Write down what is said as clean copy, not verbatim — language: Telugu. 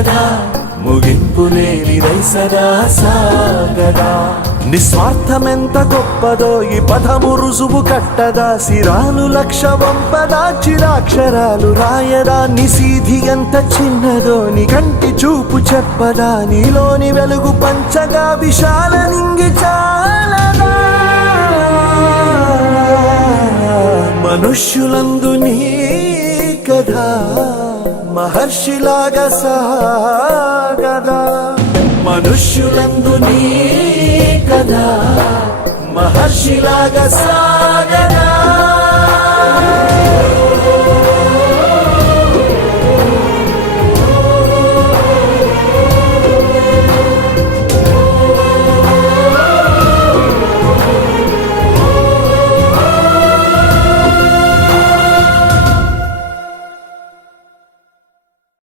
కథ ముగింపు లేనిదై సదా సాగదా. నిస్వార్థమెంత గొప్పదో ఈ పదము రుజువు కట్టదా. సిరాలు లక్ష వంపదా చిరాక్షరాలు రాయదా. నిశీధి ఎంత చిన్నదో నీ కంటి చూపు చెప్పదా. నీలోని వెలుగు పంచగా విశాల నింగి చాలదా. మనుష్యులందు నీ కథ మహర్షిలాగా సాగదా. మనుష్యులందు నీ కథ మహర్షిలాగా సాగదా.